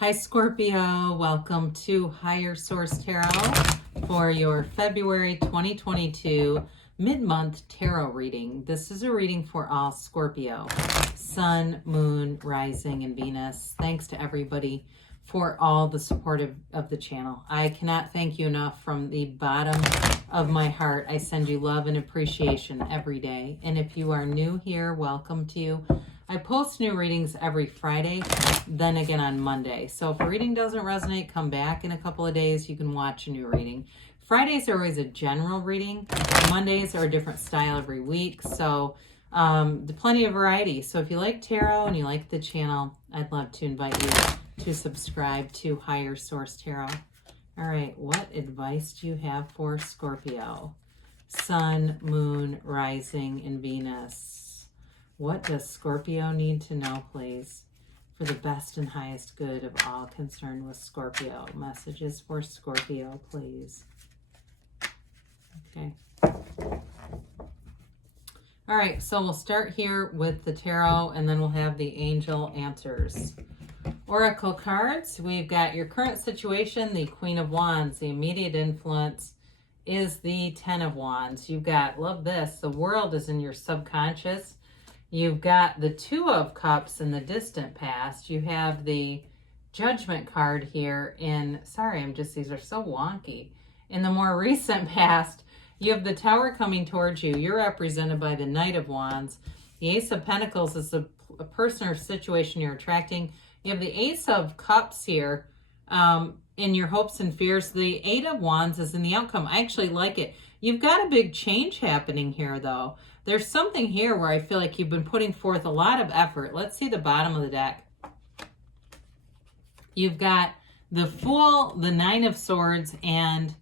Hi Scorpio, welcome to Higher Source Tarot for your February 2022 mid-month tarot reading. This is a reading for all Scorpio, Sun, Moon, Rising, and Venus. Thanks to everybody for all the support of the channel. I cannot thank you enough from the bottom of my heart. I send you love and appreciation every day. And if you are new here, welcome to you. I post new readings every Friday, then again on Monday. So if a reading doesn't resonate, come back in a couple of days. You can watch a new reading. Fridays are always a general reading. Mondays are a different style every week. So plenty of variety. So if you like tarot and you like the channel, I'd love to invite you to subscribe to Higher Source Tarot. All right, what advice do you have for Scorpio? Sun, Moon, Rising, and Venus. What does Scorpio need to know, please, for the best and highest good of all concerned with Scorpio? Messages for Scorpio, please. Okay. All right, so we'll start here with the tarot, and then we'll have the angel answers. Oracle cards, we've got your current situation, the Queen of Wands. The immediate influence is the Ten of Wands. You've got, love this, the world is in your subconscious. You've got the Two of Cups in the distant past. You have the Judgment card here in, these are so wonky. In the more recent past, you have the Tower coming towards you. You're represented by the Knight of Wands. The Ace of Pentacles is a person or situation you're attracting. You have the Ace of Cups here in your hopes and fears. The Eight of Wands is in the outcome. I actually like it. You've got a big change happening here, though. There's something here where I feel like you've been putting forth a lot of effort. Let's see the bottom of the deck. You've got the Fool, the Nine of Swords, and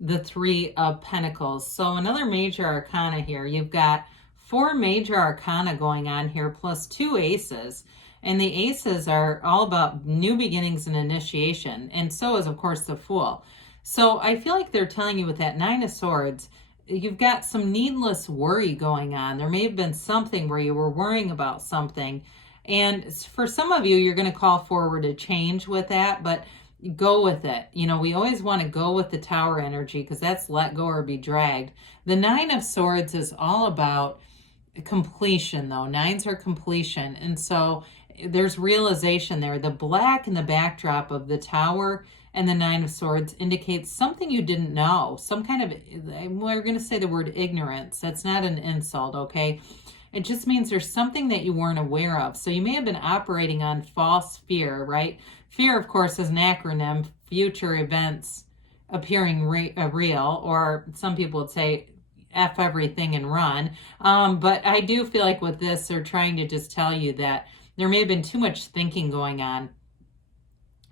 the Three of Pentacles. So another major arcana here. You've got 4 major arcana going on here, plus 2 aces. And the aces are all about new beginnings and initiation. And so is, of course, the Fool. So I feel like they're telling you with that Nine of Swords, you've got some needless worry going on. There may have been something where you were worrying about something. And for some of you, you're going to call forward a change with that, but go with it. You know, we always want to go with the Tower energy because that's let go or be dragged. The Nine of Swords is all about completion, though. Nines are completion. And so there's realization there. The black in the backdrop of the Tower and the Nine of Swords indicates something you didn't know. Some kind of, we're going to say the word ignorance. That's not an insult, okay? It just means there's something that you weren't aware of. So you may have been operating on false fear, right? Fear, of course, is an acronym, future events appearing real, or some people would say F everything and run. But I do feel like with this, they're trying to just tell you that there may have been too much thinking going on.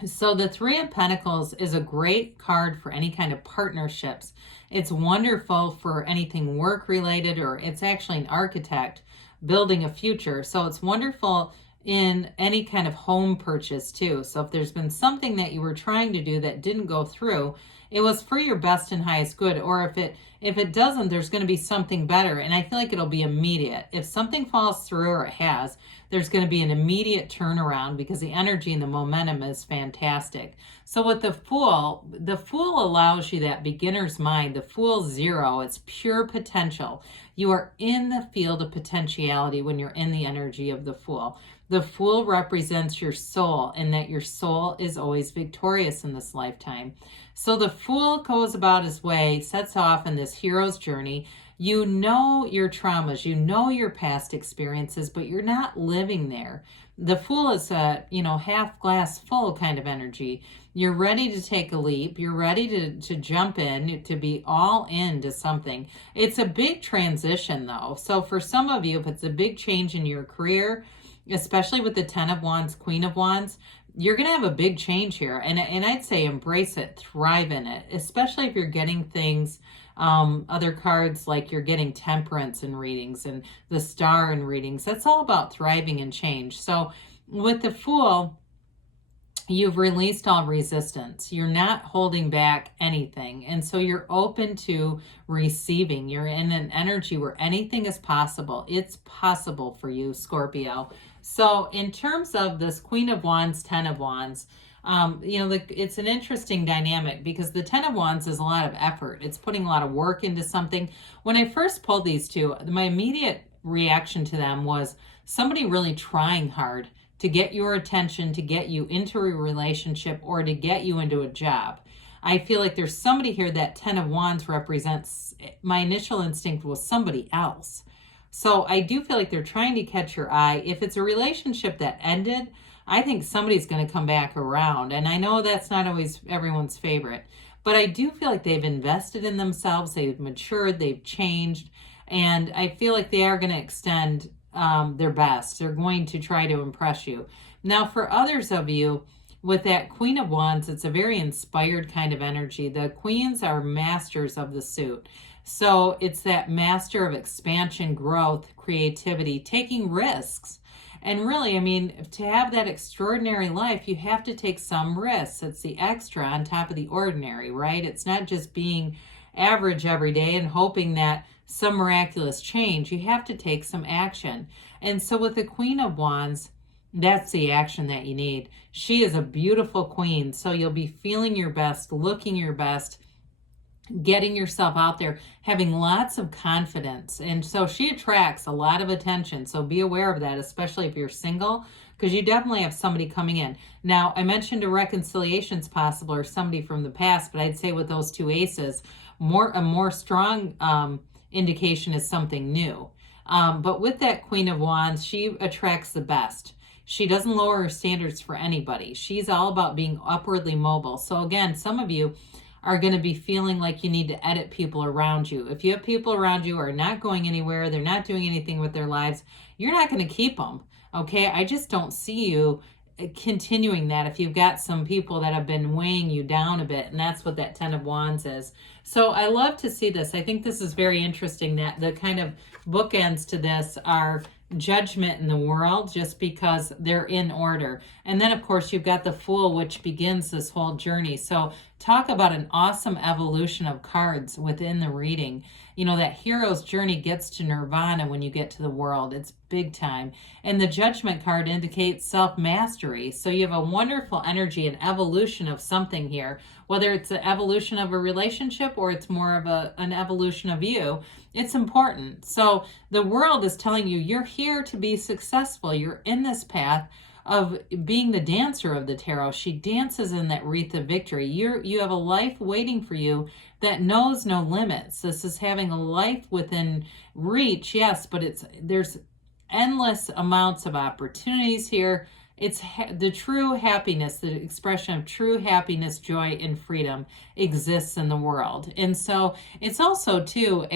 So the Three of Pentacles is a great card for any kind of partnerships. It's wonderful for anything work related, or it's actually an architect building a future. So it's wonderful in any kind of home purchase too. So if there's been something that you were trying to do that didn't go through, it was for your best and highest good. Or if it doesn't, there's going to be something better. And I feel like it'll be immediate. If something falls through, or it has, there's going to be an immediate turnaround because the energy and the momentum is fantastic. So with the Fool allows you that beginner's mind. The Fool 0, it's pure potential. You are in the field of potentiality when you're in the energy of the Fool. The Fool represents your soul, and that your soul is always victorious in this lifetime. So the Fool goes about his way, sets off in this hero's journey. You know your traumas, you know your past experiences, but you're not living there. The Fool is a, half glass full kind of energy. You're ready to take a leap. You're ready to jump in, to be all into something. It's a big transition, though. So for some of you, if it's a big change in your career, especially with the Ten of Wands, Queen of Wands, you're going to have a big change here. And I'd say embrace it, thrive in it, especially if you're getting things, other cards like you're getting Temperance in readings and the Star in readings. That's all about thriving and change. So with the Fool, you've released all resistance. You're not holding back anything. And so you're open to receiving. You're in an energy where anything is possible. It's possible for you, Scorpio. So in terms of this Queen of Wands, Ten of Wands, It's an interesting dynamic because the Ten of Wands is a lot of effort. It's putting a lot of work into something. When I first pulled these two, my immediate reaction to them was somebody really trying hard to get your attention, to get you into a relationship, or to get you into a job. I feel like there's somebody here that Ten of Wands represents. My initial instinct was somebody else. So I do feel like they're trying to catch your eye. If it's a relationship that ended, I think somebody's going to come back around. And I know that's not always everyone's favorite, but I do feel like they've invested in themselves. They've matured, they've changed. And I feel like they are going to extend their best. They're going to try to impress you. Now, for others of you, with that Queen of Wands, it's a very inspired kind of energy. The queens are masters of the suit. So it's that master of expansion, growth, creativity, taking risks. And really, I mean, to have that extraordinary life, you have to take some risks. It's the extra on top of the ordinary, right? It's not just being average every day and hoping that some miraculous change. You have to take some action. And so with the Queen of Wands, that's the action that you need. She is a beautiful queen. So you'll be feeling your best, looking your best, getting yourself out there, having lots of confidence. And so she attracts a lot of attention. So be aware of that, especially if you're single, because you definitely have somebody coming in. Now, I mentioned a reconciliation's possible or somebody from the past, but I'd say with those two aces, a more strong indication is something new. But with that Queen of Wands, she attracts the best. She doesn't lower her standards for anybody. She's all about being upwardly mobile. So again, some of you are going to be feeling like you need to edit people around you. If you have people around you who are not going anywhere, they're not doing anything with their lives, you're not going to keep them. Okay, I just don't see you continuing that if you've got some people that have been weighing you down a bit, and that's what that Ten of Wands is. So I love to see this. I think this is very interesting that the kind of bookends to this are judgment in the world, just because they're in order. And then of course you've got the Fool, which begins this whole journey. So talk about an awesome evolution of cards within the reading. You know, that hero's journey gets to nirvana when you get to the world. It's big time. And the Judgment card indicates self-mastery. So you have a wonderful energy and evolution of something here, whether it's an evolution of a relationship or it's more of an evolution of you. It's important. So the world is telling you you're here to be successful. You're in this path of being the dancer of the tarot. She dances in that wreath of victory. You have a life waiting for you that knows no limits. This is having a life within reach, yes, but there's endless amounts of opportunities here. It's the true happiness, the expression of true happiness, joy, and freedom exists in the world. And so it's also too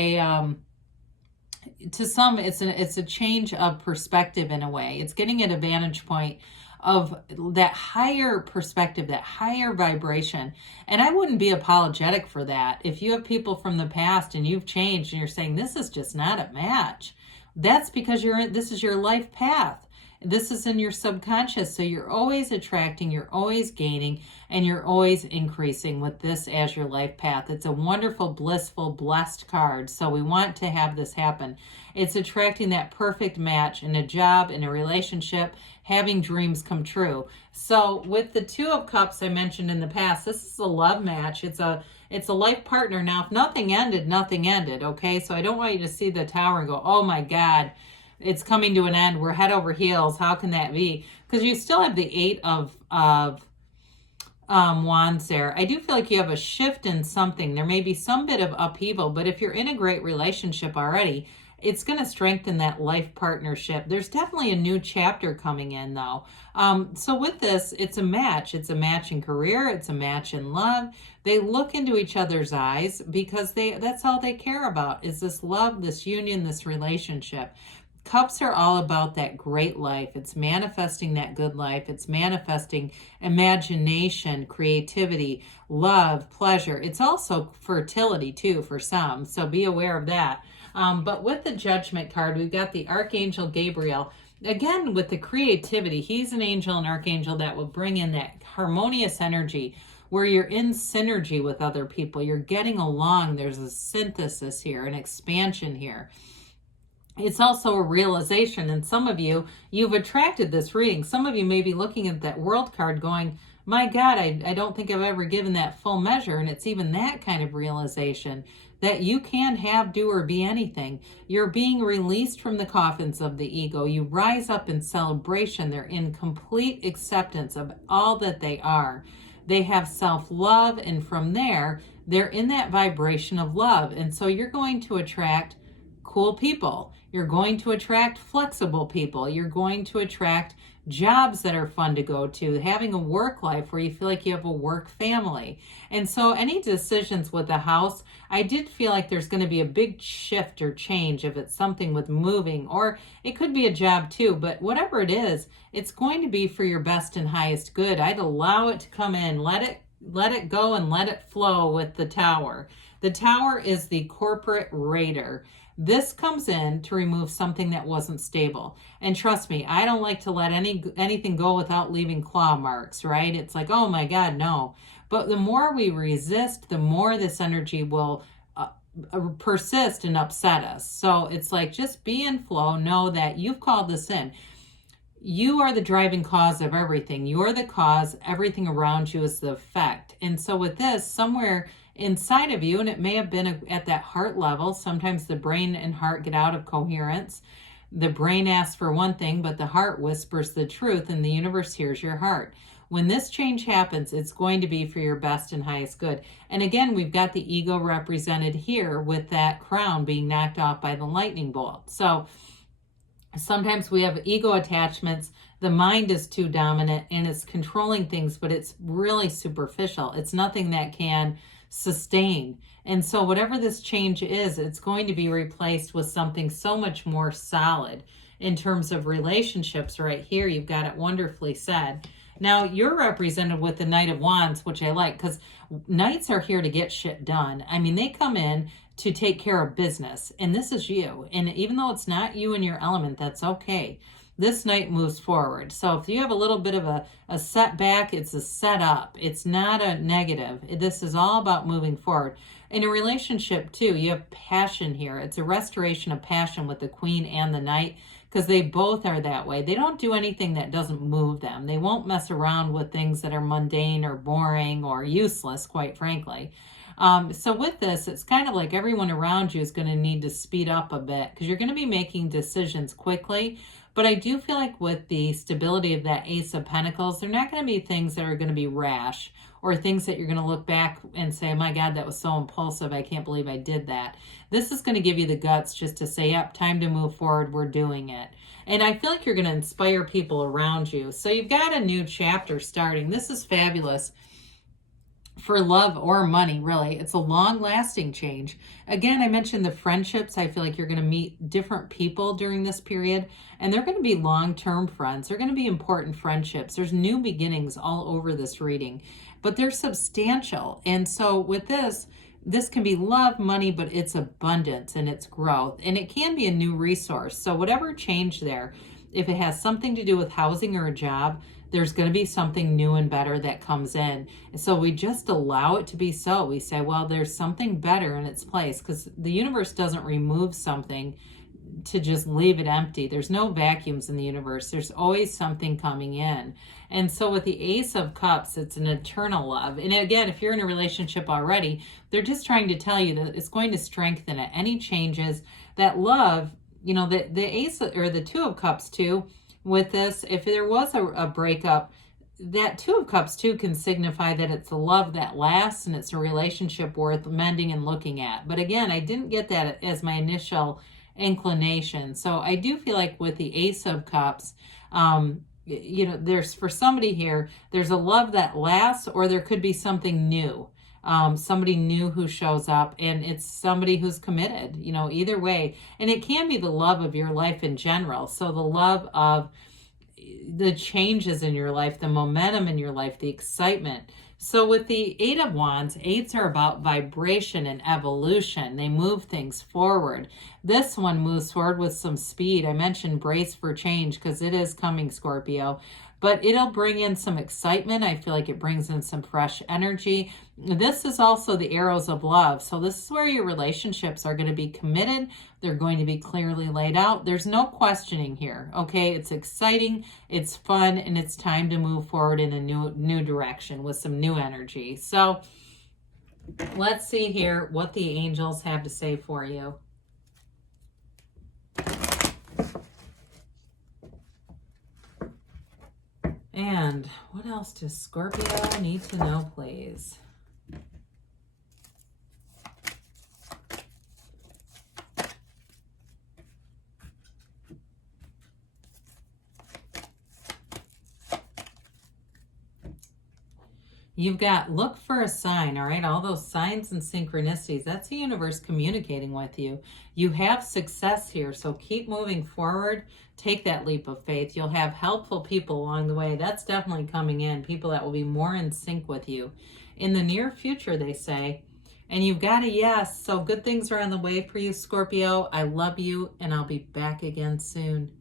to some, it's a change of perspective in a way. It's getting at a vantage point of that higher perspective, that higher vibration. And I wouldn't be apologetic for that. If you have people from the past and you've changed and you're saying this is just not a match, that's because this is your life path. This is in your subconscious. So you're always attracting, you're always gaining, and you're always increasing with this as your life path. It's a wonderful, blissful, blessed card. So we want to have this happen. It's attracting that perfect match in a job, in a relationship, having dreams come true. So with the Two of Cups I mentioned in the past, this is a love match. It's a life partner. Now, if nothing ended, nothing ended. Okay. So I don't want you to see the Tower and go, oh my God, it's coming to an end. We're head over heels. How can that be? Because you still have the Eight of Wands there. I do feel like you have a shift in something. There may be some bit of upheaval, but if you're in a great relationship already, it's going to strengthen that life partnership. There's definitely a new chapter coming in though. So with this, it's a match. It's a match in career. It's a match in love. They look into each other's eyes because that's all they care about is this love, this union, this relationship. Cups are all about that great life. It's manifesting that good life. It's manifesting imagination, creativity, love, pleasure. It's also fertility too for some. So be aware of that. But with the Judgment card, we've got the Archangel Gabriel. Again, with the creativity, he's an angel and archangel that will bring in that harmonious energy where you're in synergy with other people. You're getting along. There's a synthesis here, an expansion here. It's also a realization. And some of you, you've attracted this reading. Some of you may be looking at that world card going, my God, I don't think I've ever given that full measure. And it's even that kind of realization that you can have, do, or be anything. You're being released from the coffins of the ego. You rise up in celebration. They're in complete acceptance of all that they are. They have self-love, and from there, they're in that vibration of love. And so you're going to attract cool people. You're going to attract flexible people. You're going to attract jobs that are fun to go to, having a work life where you feel like you have a work family. And so any decisions with the house, I did feel like there's going to be a big shift or change if it's something with moving, or it could be a job too, but whatever it is, it's going to be for your best and highest good. I'd allow it to come in, let it go and let it flow with the Tower. The Tower is the corporate raider. This comes in to remove something that wasn't stable. And trust me, I don't like to let anything go without leaving claw marks, right? It's like, oh my God, no. But the more we resist, the more this energy will persist and upset us. So it's like, just be in flow. Know that you've called this in. You are the driving cause of everything. You're the cause. Everything around you is the effect. And so with this, somewhere inside of you, and it may have been at that heart level, sometimes the brain and heart get out of coherence. The brain asks for one thing, but the heart whispers the truth, and the universe hears your heart. When this change happens, it's going to be for your best and highest good. And again, we've got the ego represented here with that crown being knocked off by the lightning bolt. So sometimes we have ego attachments. The mind is too dominant and it's controlling things, but it's really superficial. It's nothing that can sustain. And so whatever this change is, it's going to be replaced with something so much more solid in terms of relationships. Right here, you've got it wonderfully said. Now you're represented with the Knight of Wands, which I like, because knights are here to get shit done. I mean, they come in to take care of business, and this is you. And even though it's not you in your element, that's okay. This knight moves forward. So if you have a little bit of a setback, it's a setup. It's not a negative. This is all about moving forward. In a relationship too, you have passion here. It's a restoration of passion with the Queen and the Knight, because they both are that way. They don't do anything that doesn't move them. They won't mess around with things that are mundane or boring or useless, quite frankly. So with this, it's kind of like everyone around you is going to need to speed up a bit, because you're going to be making decisions quickly. But I do feel like with the stability of that Ace of Pentacles, they're not going to be things that are going to be rash, or things that you're going to look back and say, my God, that was so impulsive. I can't believe I did that. This is going to give you the guts just to say, yep, time to move forward. We're doing it. And I feel like you're going to inspire people around you. So you've got a new chapter starting. This is fabulous for love or money, really. It's a long-lasting change. Again, I mentioned the friendships. I feel like you're going to meet different people during this period, and they're going to be long-term friends. They're going to be important friendships. There's new beginnings all over this reading, but they're substantial. And so with this can be love, money, but it's abundance and it's growth, and it can be a new resource. So whatever change there, if it has something to do with housing or a job, there's going to be something new and better that comes in. And so we just allow it to be so. We say, well, there's something better in its place, because the universe doesn't remove something to just leave it empty. There's no vacuums in the universe. There's always something coming in. And so with the Ace of Cups, it's an eternal love. And again, if you're in a relationship already, they're just trying to tell you that it's going to strengthen it. Any changes, that love, you know, the Ace or the Two of Cups too, with this, if there was a breakup, that Two of Cups too can signify that it's a love that lasts and it's a relationship worth mending and looking at. But again, I didn't get that as my initial inclination. So I do feel like with the Ace of Cups, you know, there's, for somebody here, there's a love that lasts, or there could be something new. Somebody new who shows up, and it's somebody who's committed, you know, either way. And it can be the love of your life in general. So the love of the changes in your life, the momentum in your life, the excitement. So with the Eight of Wands, eights are about vibration and evolution. They move things forward. This one moves forward with some speed. I mentioned brace for change because it is coming, Scorpio. but it'll bring in some excitement. I feel like it brings in some fresh energy. This is also the arrows of love. So this is where your relationships are going to be committed. They're going to be clearly laid out. There's no questioning here. Okay. It's exciting. It's fun. And it's time to move forward in a new direction with some new energy. So let's see here what the angels have to say for you. And what else does Scorpio need to know, please? You've got look for a sign, all right? All those signs and synchronicities, that's the universe communicating with you. You have success here, so keep moving forward. Take that leap of faith. You'll have helpful people along the way. That's definitely coming in, people that will be more in sync with you in the near future, they say. And you've got a yes, so good things are on the way for you, Scorpio. I love you, and I'll be back again soon.